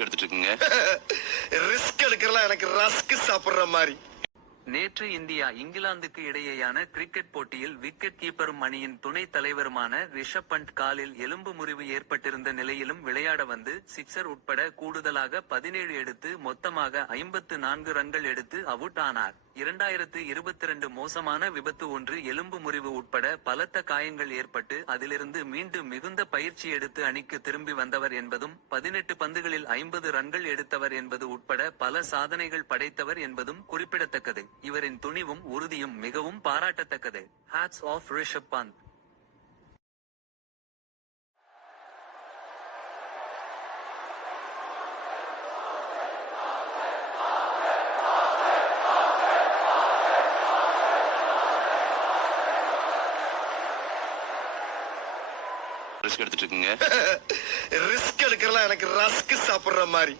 Risk எடுத்துட்டு இருக்கீங்க. Risk எடுக்கிறலாம் எனக்கு ரஸ்க் சாப்பிடுற மாதிரி. நேற்று இந்தியா இங்கிலாந்துக்கு இடையேயான கிரிக்கெட் போட்டியில் விக்கெட் கீப்பரும் அணியின் துணைத் தலைவருமான ரிஷப் பண்ட் காலில் எலும்பு முறிவு ஏற்பட்டிருந்த நிலையிலும் விளையாட வந்து சிக்சர் உட்பட கூடுதலாக 17 எடுத்து மொத்தமாக 54 ரன்கள் எடுத்து அவுட் ஆனார். 2022 மோசமான விபத்து ஒன்று எலும்பு முறிவு உட்பட பலத்த காயங்கள் ஏற்பட்டு அதிலிருந்து மீண்டும் மிகுந்த பயிற்சி எடுத்து அணிக்கு திரும்பி வந்தவர் என்பதும் 18 பந்துகளில் 50 ரன்கள் எடுத்தவர் என்பது உட்பட பல சாதனைகள் படைத்தவர் என்பதும் குறிப்பிடத்தக்கது. இவரின் துணிவும் உறுதியும் மிகவும் பாராட்டத்தக்கது. Hats off Rishabh Pant. Risk எடுத்துட்டு இருக்கீங்க. ரிஸ்க் எடுக்கிறலாம் எனக்கு ரஸ்க் சாப்பிடுற மாதிரி.